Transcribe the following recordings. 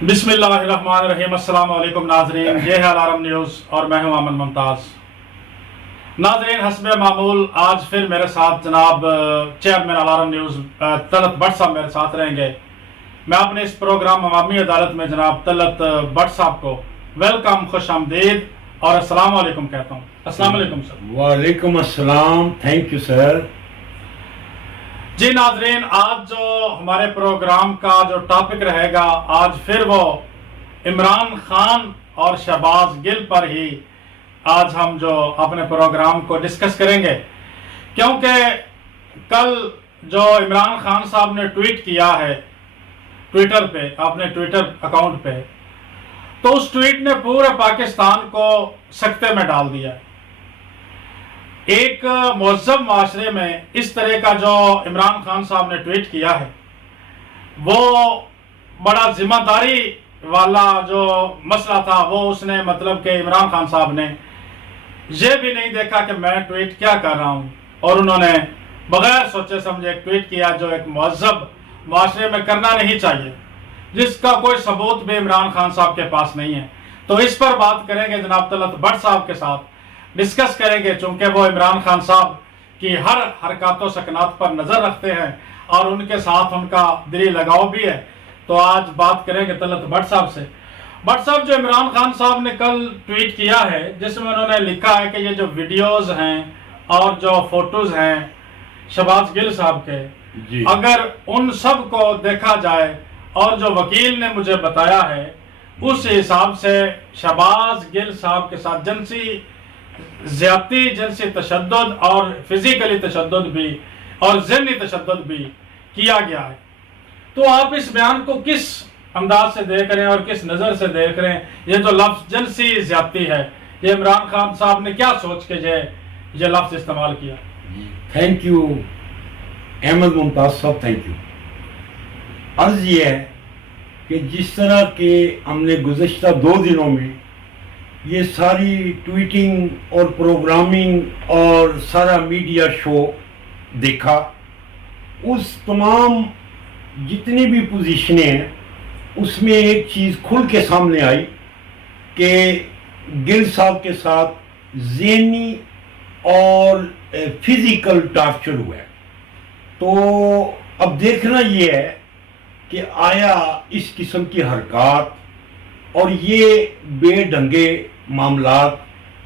بسم اللہ الرحمن الرحیم۔ السلام علیکم ناظرین، یہ ہے الارم نیوز اور میں ہوں امن ممتاز۔ ناظرین، حسب معمول آج پھر میرے ساتھ جناب chairman alarm news Talat but صاحب میرے ساتھ رہیں گے۔ میں اپنے اس پروگرام عوامی عدالت میں جناب طلعت بٹ صاحب کو ویلکم، خوش آمدید اور السلام علیکم کہتا ہوں۔ السلام علیکم سر۔ وعلیکم السلام، تھینک یو سر۔ جی ناظرین، آج جو ہمارے پروگرام کا جو ٹاپک رہے گا، آج پھر وہ عمران خان اور شہباز گل پر ہی آج ہم جو اپنے پروگرام کو ڈسکس کریں گے، کیونکہ کل جو عمران خان صاحب نے ٹویٹ کیا ہے ٹویٹر پہ، اپنے ٹویٹر اکاؤنٹ پہ، تو اس ٹویٹ نے پورے پاکستان کو سکتے میں ڈال دیا ہے۔ ایک مہذب معاشرے میں اس طرح کا جو عمران خان صاحب نے ٹویٹ کیا ہے، وہ بڑا ذمہ داری والا جو مسئلہ تھا، وہ اس نے مطلب کہ عمران خان صاحب نے یہ بھی نہیں دیکھا کہ میں ٹویٹ کیا کر رہا ہوں، اور انہوں نے بغیر سوچے سمجھے ایک ٹویٹ کیا جو ایک مہذب معاشرے میں کرنا نہیں چاہیے، جس کا کوئی ثبوت بھی عمران خان صاحب کے پاس نہیں ہے۔ تو اس پر بات کریں گے جناب طلعت بٹ صاحب کے ساتھ، ڈسکس کریں گے، چونکہ وہ عمران خان صاحب کی ہر حرکات و سکنات پر نظر رکھتے ہیں اور ان کے ساتھ ان کا دلی لگاؤ بھی ہے۔ تو آج بات کریں گے طلعت بٹ صاحب سے۔ بٹ صاحب، جو عمران خان صاحب نے کل ٹویٹ کیا ہے، جس میں انہوں نے لکھا ہے کہ یہ جو ویڈیوز ہیں اور جو فوٹوز ہیں شہباز گل صاحب کے، جی، اگر ان سب کو دیکھا جائے اور جو وکیل نے مجھے بتایا ہے اس حساب سے شہباز گل صاحب کے ساتھ جنسی زیادتی، جنسی تشدد اور فزیکلی تشدد بھی اور ذہنی تشدد بھی کیا گیا ہے۔ تو آپ اس بیان کو کس انداز سے دیکھ رہے ہیں اور کس نظر سے دیکھ رہے ہیں؟ یہ جو لفظ جنسی زیادتی ہے، یہ عمران خان صاحب نے کیا سوچ کے یہ لفظ استعمال کیا؟ تھینک یو احمد ممتاز صاحب، تھینک یو۔ عرض یہ ہے کہ جس طرح کہ ہم نے گزشتہ 2 دنوں میں یہ ساری ٹویٹنگ اور پروگرامنگ اور سارا میڈیا شو دیکھا، اس تمام جتنی بھی پوزیشنیں ہیں اس میں ایک چیز کھل کے سامنے آئی کہ گل صاحب کے ساتھ ذہنی اور فزیکل ٹارچر ہوا ہے۔ تو اب دیکھنا یہ ہے کہ آیا اس قسم کی حرکات اور یہ بے ڈھنگے معاملات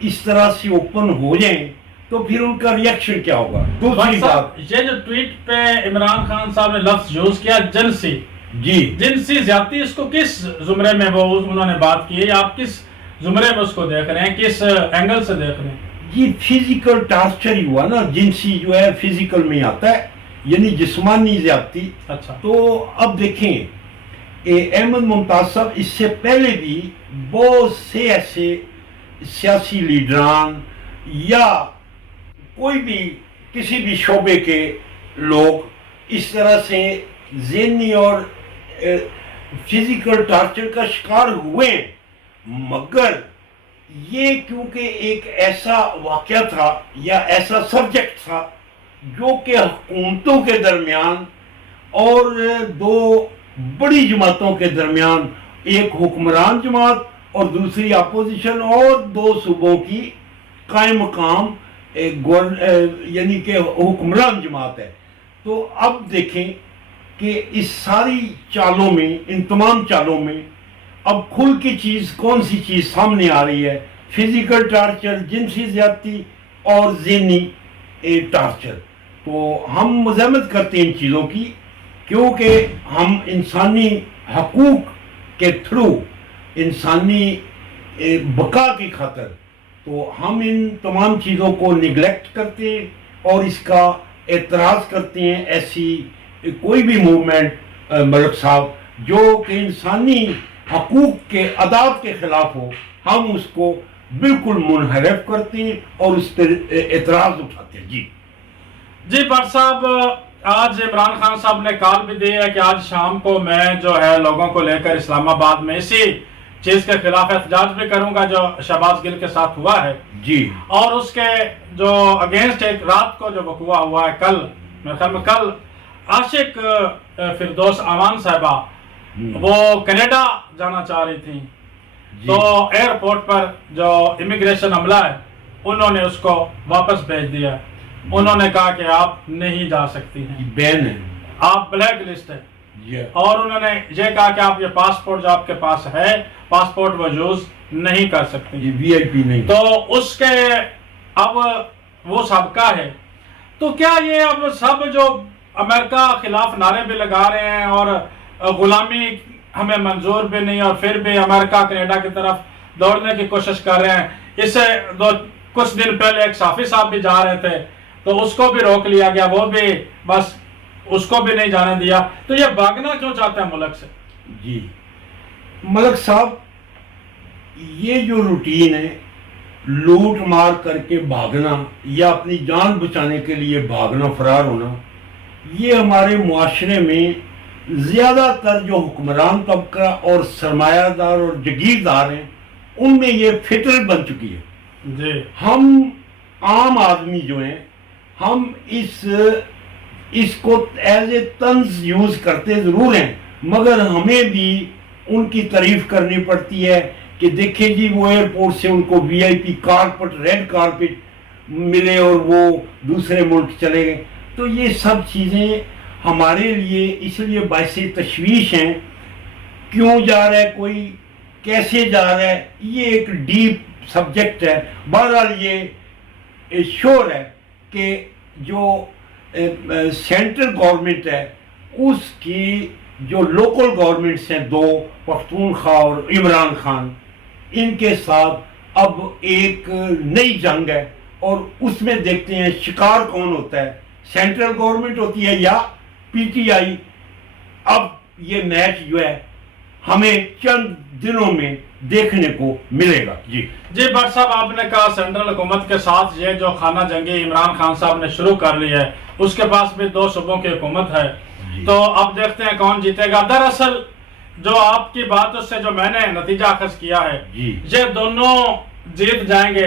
اس طرح سے اوپن ہو جائیں تو پھر ان کا ریئیکشن کیا ہوگا؟ دوسری بات، یہ جو ٹویٹ پہ عمران خان صاحب نے لفظ یوز کیا جنسی، جی، جنسی زیادتی، اس کو کس زمرے میں وہ انہوں نے بات کی ہے، یا آپ کس زمرے میں اس کو دیکھ رہے ہیں، کس اینگل سے دیکھ رہے ہیں؟ یہ فزیکل ٹارچر ہی ہوا نا، جنسی جو ہے فزیکل میں آتا ہے، یعنی جسمانی زیادتی۔ اچھا، تو اب دیکھیں احمد ممتاز صاحب، اس سے پہلے بھی بہت سے ایسے سیاسی لیڈران یا کوئی بھی کسی بھی شعبے کے لوگ اس طرح سے ذہنی اور فزیکل ٹارچر کا شکار ہوئے، مگر یہ کیونکہ ایک ایسا واقعہ تھا یا ایسا سبجیکٹ تھا جو کہ حکومتوں کے درمیان اور 2 بڑی جماعتوں کے درمیان، ایک حکمران جماعت اور دوسری اپوزیشن، اور 2 صوبوں کی قائم مقام یعنی کہ حکمران جماعت ہے۔ تو اب دیکھیں کہ اس ساری چالوں میں، ان تمام چالوں میں اب کھل کی چیز کون سی چیز سامنے آ رہی ہے؟ فزیکل ٹارچر، جنسی زیادتی اور ذہنی ٹارچر۔ تو ہم مذمت کرتے ہیں ان چیزوں کی، کیونکہ ہم انسانی حقوق کے تھرو، انسانی بقا کی خاطر، تو ہم ان تمام چیزوں کو نگلیکٹ کرتے ہیں اور اس کا اعتراض کرتے ہیں۔ ایسی کوئی بھی موومنٹ ملک صاحب جو کہ انسانی حقوق کے اداب کے خلاف ہو، ہم اس کو بالکل منحرف کرتے ہیں اور اس پر اعتراض اٹھاتے ہیں۔ جی بٹ صاحب، آج عمران خان صاحب نے کال بھی دی ہے کہ آج شام کو میں جو ہے لوگوں کو لے کر اسلام آباد میں اسی چیز کے خلاف احتجاج بھی کروں گا جو شہباز گل کے ساتھ ہوا ہے، جی، اور اس کے جو اگینسٹ ایک رات کو جو وقوع ہوا ہے کل، میرے خیال میں کل عاشق فردوس امان صاحبہ وہ کینیڈا جانا چاہ رہی تھیں، تو ایئرپورٹ پر جو امیگریشن عملہ ہے انہوں نے اس کو واپس بھیج دیا، انہوں نے کہا کہ آپ نہیں جا سکتی ہیں، بین ہے، آپ بلیک لسٹ ہے، اور انہوں نے یہ کہا کہ آپ یہ پاسپورٹ جو آپ کے پاس ہے پاسپورٹ وہ یوز نہیں کر سکتی، وی آئی پی نہیں، تو اس کے اب وہ سابقہ ہے۔ تو کیا یہ اب سب جو امریکہ خلاف نعرے بھی لگا رہے ہیں اور غلامی ہمیں منظور بھی نہیں، اور پھر بھی امریکہ کینیڈا کی طرف دوڑنے کی کوشش کر رہے ہیں؟ اس سے کچھ دن پہلے ایک صحافی صاحب بھی جا رہے تھے تو اس کو بھی روک لیا گیا، وہ بھی بس اس کو بھی نہیں جانے دیا، تو یہ بھاگنا کیوں چاہتے ہیں ملک سے؟ جی ملک صاحب، یہ جو روٹین ہے لوٹ مار کر کے بھاگنا یا اپنی جان بچانے کے لیے بھاگنا، فرار ہونا، یہ ہمارے معاشرے میں زیادہ تر جو حکمران طبقہ اور سرمایہ دار اور جگیردار ہیں ان میں یہ فطرت بن چکی ہے۔ جی، ہم عام آدمی جو ہیں ہم اس کو ایز اے طنز یوز کرتے ضرور ہیں، مگر ہمیں بھی ان کی تعریف کرنی پڑتی ہے کہ دیکھیں جی وہ ایئرپورٹ سے ان کو وی آئی پی کارپٹ، ریڈ کارپٹ ملے اور وہ دوسرے ملک چلے گئے۔ تو یہ سب چیزیں ہمارے لیے اس لیے باعث تشویش ہیں، کیوں جا رہا ہے کوئی، کیسے جا رہا ہے، یہ ایک ڈیپ سبجیکٹ ہے۔ بہرحال یہ شور ہے کہ جو سینٹرل گورنمنٹ ہے اس کی جو لوکل گورنمنٹس ہیں دو، پختونخوا اور عمران خان، ان کے ساتھ اب ایک نئی جنگ ہے، اور اس میں دیکھتے ہیں شکار کون ہوتا ہے، سینٹرل گورنمنٹ ہوتی ہے یا پی ٹی آئی۔ اب یہ میچ جو ہے ہمیں چند دنوں میں دیکھنے کو ملے گا۔ جی بٹ صاحب، آپ نے کہا سینٹرل حکومت کے ساتھ یہ جو خانہ جنگی عمران خان صاحب نے شروع کر لی ہے، اس کے پاس بھی 2 صوبوں کی حکومت ہے، تو اب دیکھتے ہیں کون جیتے گا۔ دراصل جو آپ کی بات اس سے جو میں نے نتیجہ اخذ کیا ہے، یہ دونوں جیت جائیں گے،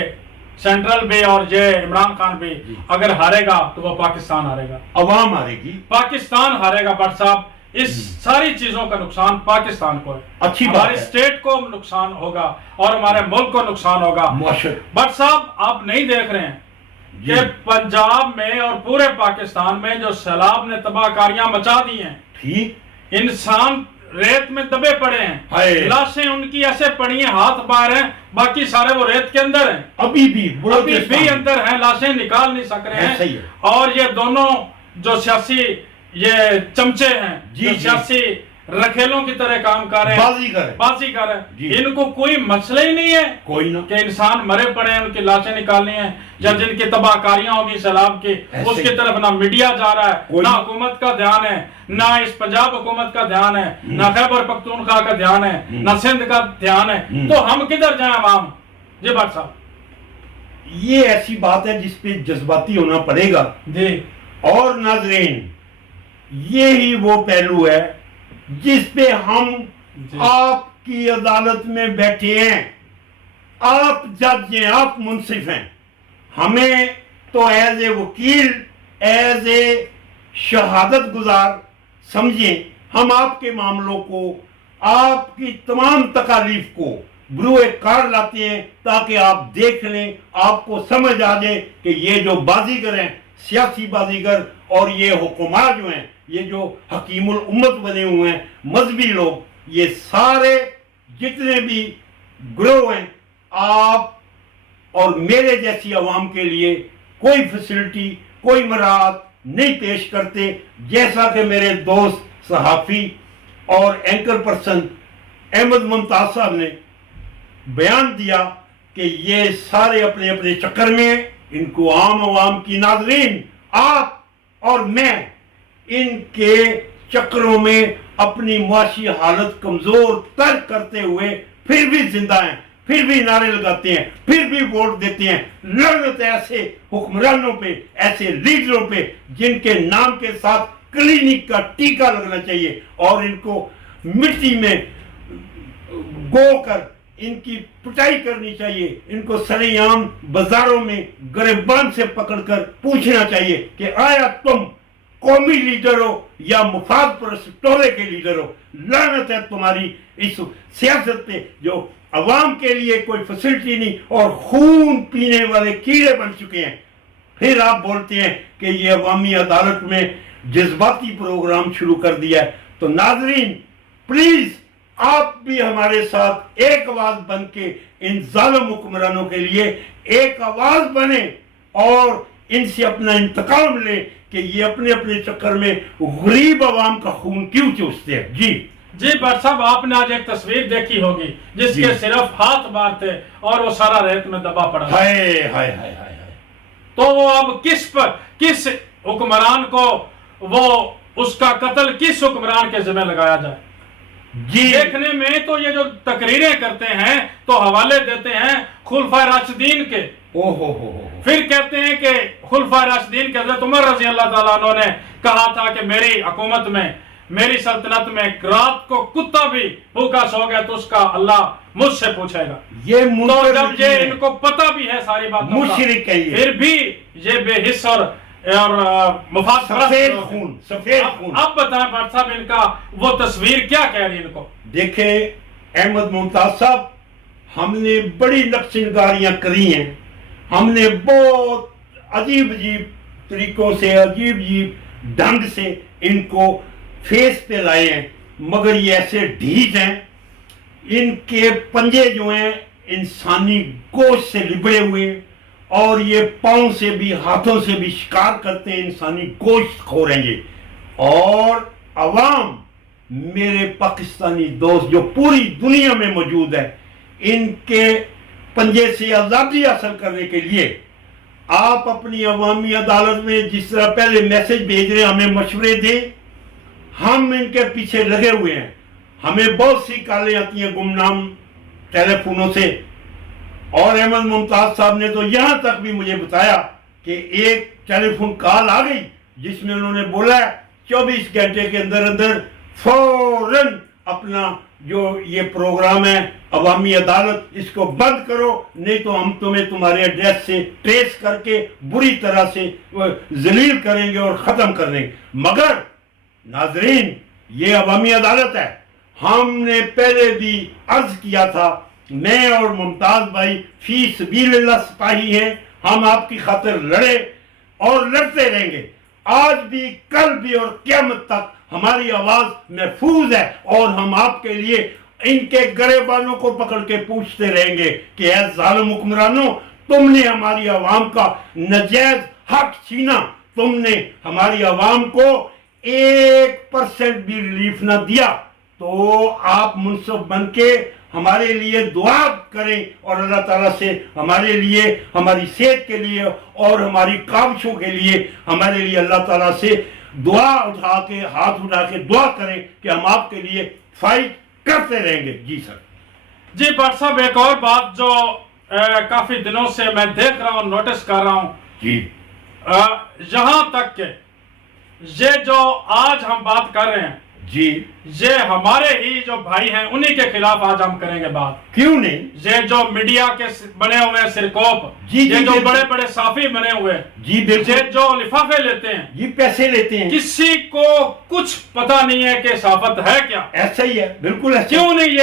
سینٹرل بھی اور یہ عمران خان بھی۔ اگر ہارے گا تو وہ پاکستان ہارے گا، عوام ہارے گی، پاکستان ہارے گا۔ بٹ صاحب، اس ساری چیزوں کا نقصان پاکستان کو ہے، اچھی بات ہمارے اسٹیٹ کو نقصان ہوگا اور ہمارے ملک کو نقصان ہوگا۔ بٹ صاحب، آپ نہیں دیکھ رہے ہیں کہ پنجاب میں اور پورے پاکستان میں جو سیلاب نے تباہ کاریاں مچا دی ہیں، انسان ریت میں دبے پڑے ہیں، لاشیں ان کی ایسے پڑی ہیں، ہاتھ باہر ہیں، باقی سارے وہ ریت کے اندر ہیں، ابھی بھی اندر ہیں، لاشیں نکال نہیں سک رہے ہیں۔ اور یہ دونوں جو سیاسی یہ چمچے ہیں، جو سیاسی رکھیلوں کی طرح کام کر رہے ہیں، بازیگر ہیں، ان کو کوئی مسئلہ ہی نہیں ہے کہ انسان مرے پڑے ہیں، ان کی لاشیں نکالنی ہیں، یا جن کی تباہ کاریاں ہوگی سیلاب کی، اس کی طرف نہ میڈیا جا رہا ہے، نہ حکومت کا دھیان ہے، نہ اس پنجاب حکومت کا دھیان ہے، نہ خیبر پختونخوا کا دھیان ہے، نہ سندھ کا دھیان ہے، تو ہم کدھر جائیں عوام؟ جی بٹ صاحب، یہ ایسی بات ہے جس پہ جذباتی ہونا پڑے گا۔ اور ناظرین، یہی وہ پہلو ہے جس پہ ہم آپ کی عدالت میں بیٹھے ہیں، آپ جج ہیں، آپ منصف ہیں، ہمیں تو ایز اے وکیل، ایز اے شہادت گزار سمجھیں، ہم آپ کے معاملوں کو، آپ کی تمام تکالیف کو بروئے کار لاتے ہیں تاکہ آپ دیکھ لیں، آپ کو سمجھ آ جائے کہ یہ جو بازیگر ہیں، سیاسی بازیگر، اور یہ حکومت جو ہیں، یہ جو حکیم الامت بنے ہوئے ہیں، مذہبی لوگ، یہ سارے جتنے بھی گروہ ہیں، آپ اور میرے جیسی عوام کے لیے کوئی فیسلٹی، کوئی مراعات نہیں پیش کرتے، جیسا کہ میرے دوست صحافی اور اینکر پرسن احمد ممتاز صاحب نے بیان دیا کہ یہ سارے اپنے اپنے چکر میں، ان کو عام عوام کی، ناظرین، آپ اور میں ان کے چکروں میں اپنی معاشی حالت کمزور تر کرتے ہوئے پھر بھی زندہ ہیں، پھر بھی نعرے لگاتے ہیں، پھر بھی ووٹ دیتے ہیں۔ لعنت ایسے حکمرانوں پہ، ایسے لیڈروں پہ جن کے نام کے ساتھ کلینک کا ٹیکہ لگنا چاہیے، اور ان کو مٹی میں گو کر ان کی پٹائی کرنی چاہیے، ان کو سرِ عام بازاروں میں گریبان سے پکڑ کر پوچھنا چاہیے کہ آیا تم قومی لیڈر ہو یا مفاد پرست ٹولے کے لیڈر ہو، لعنت ہے تمہاری اس سیاست پہ جو عوام کے لیے کوئی فیسلٹی نہیں اور خون پینے والے کیڑے بن چکے ہیں۔ پھر آپ بولتے ہیں کہ یہ عوامی عدالت میں جذباتی پروگرام شروع کر دیا ہے۔ تو ناظرین پلیز آپ بھی ہمارے ساتھ ایک آواز بن کے ان ظالم حکمرانوں کے لیے ایک آواز بنیں اور ان سے اپنا انتقام لیں کہ یہ اپنے اپنے چکر میں غریب عوام کا خون کیوں چوستے ہیں۔ جی بٹ صاحب، آپ نے آج ایک تصویر دیکھی ہوگی جس کے صرف ہاتھ بار تھے اور وہ سارا ریت میں دبا پڑا۔ ہائے ہائے ہائے ہائے۔ تو وہ اب کس حکمران کو وہ اس کا قتل کس حکمران کے ذمہ لگایا جائے؟ دیکھنے میں تو یہ جو تقریریں کرتے ہیں تو حوالے دیتے ہیں خلفائے راشدین کے، پھر کہتے ہیں کہ خلفائے راشدین کے حضرت عمر رضی اللہ تعالیٰ عنہ نے کہا تھا کہ میری حکومت میں، میری سلطنت میں رات کو کتا بھی بھوکا سو گیا تو اس کا اللہ مجھ سے پوچھے گا۔ تو جب یہ ان کو پتہ بھی ہے ساری باتوں کا، پھر بھی یہ بے حس اور مفاد پرست، اب بتائیں بھٹ صاحب ان کا وہ تصویر کیا کہہ رہی ان کو؟ دیکھیں احمد ممتاز صاحب، ہم نے بڑی نقش نگاریاں کری ہیں، ہم نے بہت عجیب عجیب طریقوں سے، عجیب عجیب ڈھنگ سے ان کو فیس پہ لائے ہیں، مگر یہ ایسے ڈھیٹ ہیں، ان کے پنجے جو ہیں انسانی گوشت سے لبڑے ہوئے ہیں اور یہ پاؤں سے بھی ہاتھوں سے بھی شکار کرتے ہیں، انسانی گوشت خور ہیں یہ۔ اور عوام، میرے پاکستانی دوست جو پوری دنیا میں موجود ہے، ان کے پنجے سے آزادی حاصل کرنے کے لیے آپ اپنی عوامی عدالت میں جس طرح پہلے میسج بھیج رہے ہیں، ہمیں مشورے دیں، ہم ان کے پیچھے لگے ہوئے ہیں۔ ہمیں بہت سی کالیں آتی ہیں گمنام ٹیلی فونوں سے، اور احمد ممتاز صاحب نے تو یہاں تک بھی مجھے بتایا کہ ایک ٹیلی فون کال آ گئی جس میں انہوں نے بولا 24 گھنٹے کے اندر اندر فوراً اپنا جو یہ پروگرام ہے عوامی عدالت اس کو بند کرو، نہیں تو ہم تمہیں تمہارے ایڈریس سے ٹریس کر کے بری طرح سے ذلیل کریں گے اور ختم کر دیں گے۔ مگر ناظرین، یہ عوامی عدالت ہے، ہم نے پہلے بھی عرض کیا تھا، میں اور ممتاز بھائی فی سبیل اللہ سپاہی ہیں، ہم آپ کی خاطر لڑے اور لڑتے رہیں گے، آج بھی، کل بھی اور قیامت تک ہماری آواز محفوظ ہے، اور ہم آپ کے لیے ان کے گریبانوں کو پکڑ کے پوچھتے رہیں گے کہ اے ظالم حکمرانوں، تم نے ہماری عوام کا نجائز حق چھینا، تم نے ہماری عوام کو 1% بھی ریلیف نہ دیا، تو آپ منصف بن کے ہمارے لیے دعا کریں اور اللہ تعالیٰ سے ہمارے لیے، ہماری صحت کے لیے اور ہماری کاوشوں کے لیے ہمارے لیے اللہ تعالیٰ سے دعا اٹھا کے، ہاتھ اٹھا کے دعا کریں کہ ہم آپ کے لیے فائٹ کرتے رہیں گے۔ جی سر۔ جی بٹ صاحب، ایک اور بات جو کافی دنوں سے میں دیکھ رہا ہوں، نوٹس کر رہا ہوں، جی، یہاں تک کہ یہ جو آج ہم بات کر رہے ہیں، جی، یہ ہمارے ہی جو بھائی ہیں انہی کے خلاف آج ہم کریں گے بات۔ کیوں نہیں؟ یہ جو میڈیا کے بنے ہوئے ہیں سرکوپ، جی، یہ جو بڑے بڑے صحافی بنے ہوئے ہیں، جی بالکل، یہ جو لفافے لیتے ہیں، جی پیسے لیتے ہیں، کسی کو کچھ پتہ نہیں ہے کہ صحافت ہے کیا۔ ایسا ہی ہے، بالکل ایسا۔ کیوں نہیں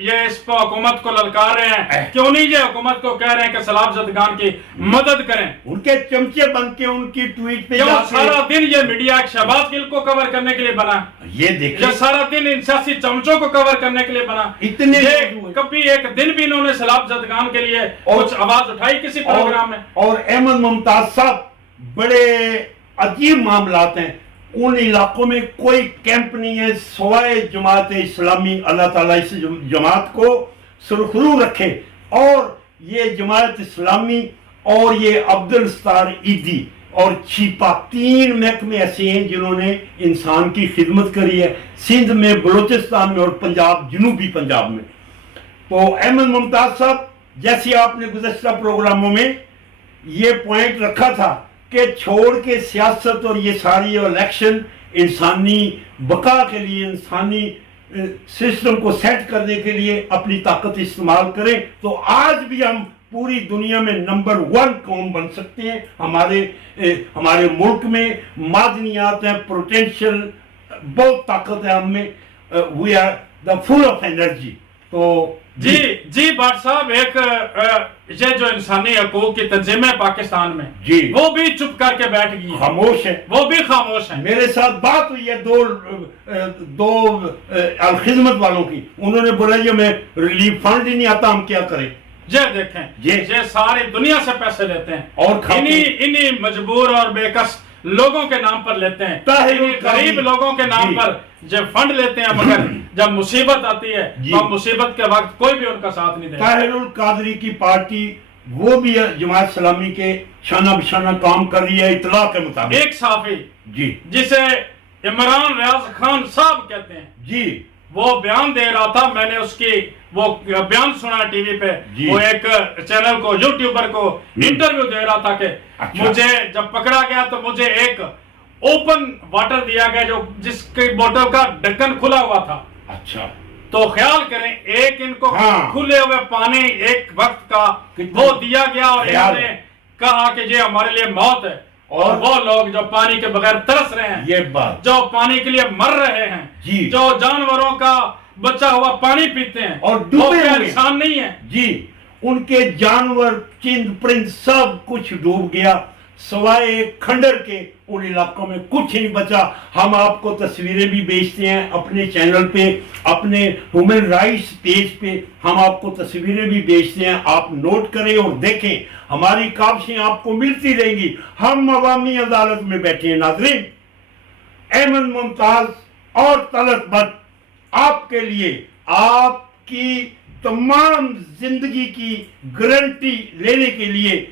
یہ اس پر حکومت کو للکار رہے ہیں؟ کیوں نہیں یہ حکومت کو کہہ رہے ہیں کہ سیلاب زدگان کی مدد کریں؟ ان کے چمچے بن کے ان کی ٹویٹ پہ کیوں سارا دن یہ میڈیا ایک شہباز گل کو کور کرنے کے لیے بنا ہے؟ یہ دیکھیں، سارا دن ان سیاسی چمچوں کو کور کرنے کے لیے بنا۔ اتنے کبھی ایک دن بھی انہوں نے سیلاب زدگان کے لیے کچھ آواز اٹھائی کسی پروگرام میں؟ اور احمد ممتاز صاحب، بڑے عجیب معاملات ہیں، ان علاقوں میں کوئی کیمپ نہیں ہے سوائے جماعت اسلامی۔ اللہ تعالیٰ اس جماعت کو سرخرو رکھے، اور یہ جماعت اسلامی اور یہ عبدالستار عیدی اور چھیپا، 3 محکمے ایسے ہیں جنہوں نے انسان کی خدمت کری ہے سندھ میں، بلوچستان میں اور پنجاب، جنوبی پنجاب میں۔ تو احمد ممتاز صاحب، جیسے آپ نے گزشتہ پروگراموں میں یہ پوائنٹ رکھا تھا کہ چھوڑ کے سیاست اور یہ ساری الیکشن انسانی بقا کے لیے، انسانی سسٹم کو سیٹ کرنے کے لیے اپنی طاقت استعمال کریں، تو آج بھی ہم پوری دنیا میں نمبر 1 قوم بن سکتے ہیں. ہمارے ملک میں معدنیات ہیں, پوٹینشیل بہت طاقت ہے ہم میں. We are the full of energy. تو جی بٹ صاحب, ایک یہ جو انسانی حقوق کی تنظیم ہے پاکستان میں, جی وہ بھی چپ کر کے بیٹھ گئی, خاموش ہے. وہ بھی خاموش ہیں. میرے ساتھ بات ہوئی ہے دو الخدمت والوں کی. انہوں نے بولا یہ میں ریلیف فنڈ ہی نہیں آتا, ہم کیا کریں. یہ دیکھیں, یہ ساری دنیا سے پیسے لیتے ہیں اور انہی مجبور اور بے کس لوگوں کے نام پر لیتے ہیں, غریب لوگوں کے نام پر جو فنڈ لیتے ہیں, مگر جب مصیبت آتی ہے تو مصیبت کے وقت کوئی بھی ان کا ساتھ نہیں دیتا. طاہر القادری کی پارٹی وہ بھی جماعت اسلامی کے شانہ بشانہ کام کر رہی ہے اطلاع کے مطابق. ایک صحافی جی جسے عمران ریاض خان صاحب کہتے ہیں, جی وہ بیان دے رہا تھا, میں نے اس کی وہ بیان سنا ٹی وی پہ, وہ ایک چینل کو یوٹیوبر کو انٹرویو دے رہا تھا کہ مجھے جب پکڑا گیا تو مجھے ایک اوپن واٹر دیا گیا جو جس کی بوتل کا ڈھکن کھلا ہوا تھا. اچھا, تو خیال کریں, ایک ان کو کھلے ہوئے پانی ایک وقت کا وہ دیا گیا اور انہوں نے کہا کہ یہ ہمارے لیے موت ہے. اور وہ لوگ جو پانی کے بغیر ترس رہے ہیں, یہ بات جو پانی کے لیے مر رہے ہیں, جو جانوروں کا بچا ہوا پانی پیتے ہیں, اور وہ انسان نہیں ہے. جی, ان کے جانور چند پرند سب کچھ ڈوب گیا, سوائے ایک کھنڈر کے ان علاقوں میں کچھ نہیں بچا. ہم آپ کو تصویریں بھی بیچتے ہیں اپنے چینل پہ, اپنے ہیومن رائٹس پیج پہ ہم آپ کو تصویریں بھی بیچتے ہیں. آپ نوٹ کریں اور دیکھیں, ہماری کاوشیں آپ کو ملتی رہیں گی. ہم عوامی عدالت میں بیٹھے ہیں. ناظرین, احمد ممتاز اور طلعت بٹ آپ کے لیے آپ کی تمام زندگی کی گارنٹی لینے کے لیے,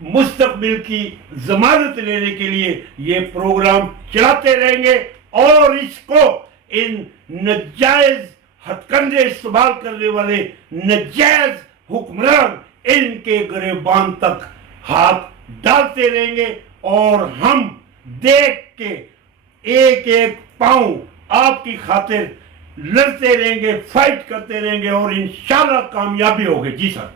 مستقبل کی ضمانت لینے کے لیے یہ پروگرام چلاتے رہیں گے, اور اس کو ان ناجائز ہتھ کنڈے استعمال کرنے والے ناجائز حکمران ان کے گریبان تک ہاتھ ڈالتے رہیں گے. اور ہم دیکھ کے ایک ایک پاؤں آپ کی خاطر لڑتے رہیں گے, فائٹ کرتے رہیں گے, اور انشاءاللہ کامیابی ہوگی. جی سر.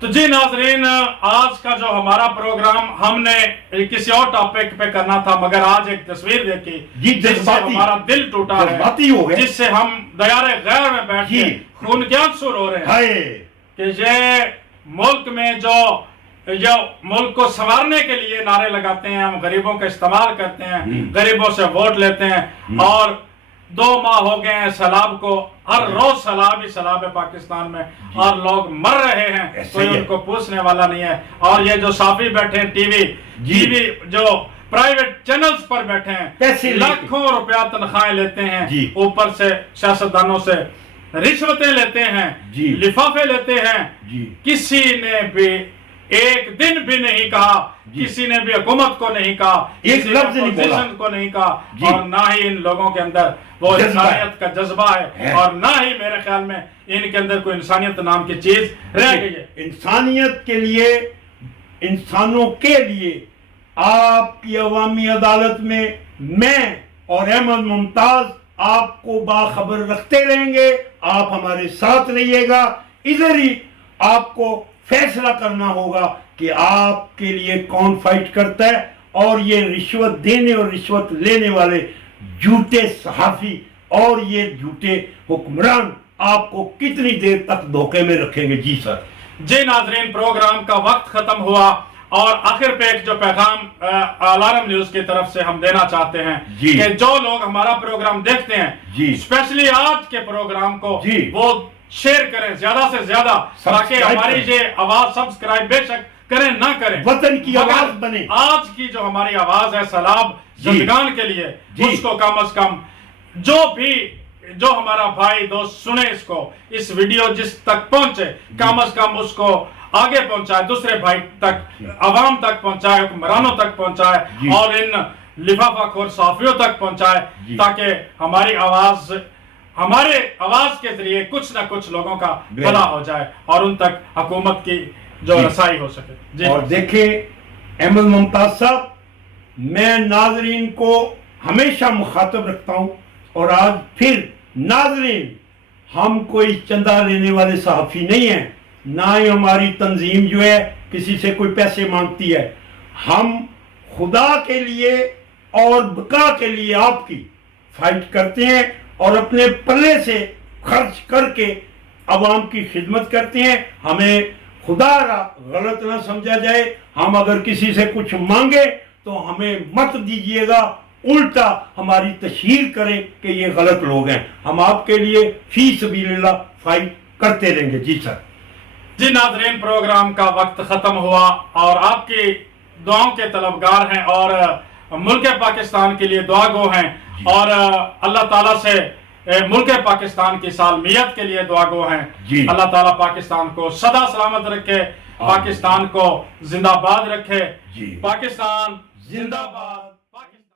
تو جی ناظرین, آج کا جو ہمارا پروگرام ہم نے کسی اور ٹاپک پہ کرنا تھا, مگر آج ایک تصویر دیکھی جس سے ہمارا دل ٹوٹا ہے, جس سے ہم دیار غیر میں بیٹھ کے خون کے آنسو رو رہے ہیں کہ یہ ملک میں جو ملک کو سنوارنے کے لیے نعرے لگاتے ہیں, ہم غریبوں کا استعمال کرتے ہیں, غریبوں سے ووٹ لیتے ہیں, اور 2 ماہ ہو گئے ہیں سیلاب کو, ہر روز سیلاب ہی سیلاب ہے پاکستان میں, اور لوگ مر رہے ہیں, کوئی ان کو پوچھنے والا نہیں ہے. اور یہ جو صحافی بیٹھے ہیں ٹی وی جو پرائیویٹ چینلز پر بیٹھے ہیں, لاکھوں روپیہ تنخواہیں لیتے ہیں, اوپر سے سیاستدانوں سے رشوتیں لیتے ہیں, لفافے لیتے ہیں, کسی نے بھی ایک دن بھی نہیں کہا, کسی نے بھی حکومت کو نہیں کہا, ایک لفظ نہیں بولا کو نہیں کہا, اور نہ ہی ان لوگوں کے اندر وہ انسانیت کا جذبہ ہے, اور نہ ہی میرے خیال میں ان کے اندر کوئی انسانیت نام کی چیز رہ گئی ہے. انسانیت کے لیے, انسانوں کے لیے آپ کی عوامی عدالت میں میں اور احمد ممتاز آپ کو باخبر رکھتے رہیں گے. آپ ہمارے ساتھ رہیے گا. ادھر ہی آپ کو فیصلہ کرنا ہوگا کہ آپ کے لیے کون فائٹ کرتا ہے, اور یہ رشوت دینے اور رشوت لینے والے جھوٹے صحافی اور یہ جھوٹے حکمران آپ کو کتنی دیر تک دھوکے میں رکھیں گے. جی سر. جی ناظرین, پروگرام کا وقت ختم ہوا, اور آخر پہ ایک جو پیغام الارم نیوز کی طرف سے ہم دینا چاہتے ہیں کہ جو لوگ ہمارا پروگرام دیکھتے ہیں, اسپیشلی آج کے پروگرام کو, وہ شیئر کریں زیادہ سے زیادہ, تاکہ ہماری یہ آواز سبسکرائب بے شک کریں نہ کریں, وطن کی آواز بنے. آج کی جو ہماری آواز ہے سیلاب زندگان کے لیے, اس کو کم از کم جو ہمارا بھائی دوست سنے, اس کو, اس ویڈیو جس تک پہنچے, کم از کم اس کو آگے پہنچائے, دوسرے بھائی تک, عوام تک پہنچائے, حکمرانوں تک پہنچائے, اور ان لفافہ خور صحافیوں تک پہنچائے, تاکہ ہماری آواز کے ذریعے کچھ نہ کچھ لوگوں کا بھلا ہو جائے, اور ان تک حکومت کی جو رسائی ہو سکے. اور دیکھیں احمد ممتاز صاحب, میں ناظرین کو ہمیشہ مخاطب رکھتا ہوں, اور آج پھر ناظرین, ہم کوئی چندہ لینے والے صحافی نہیں ہیں, نہ ہی ہماری تنظیم جو ہے کسی سے کوئی پیسے مانگتی ہے. ہم خدا کے لیے اور بقا کے لیے آپ کی فائٹ کرتے ہیں اور اپنے پلے سے خرچ کر کے عوام کی خدمت کرتے ہیں. ہمیں خدا را غلط نہ سمجھا جائے. ہم اگر کسی سے کچھ مانگے تو ہمیں مت دیجیے گا، الٹا ہماری تشہیر کریں کہ یہ غلط لوگ ہیں. ہم آپ کے لیے فی سبیل اللہ فائٹ کرتے رہیں گے. جی سر. جی ناظرین، پروگرام کا وقت ختم ہوا اور آپ کی دعاؤں کے طلبگار ہیں اور ملک پاکستان کے لیے دعا گو ہیں اور اللہ تعالیٰ سے ملک پاکستان کی سالمیت کے لیے دعا گو ہیں. اللہ تعالیٰ پاکستان کو سدا سلامت رکھے، پاکستان کو زندہ باد رکھے. پاکستان زندہ باد.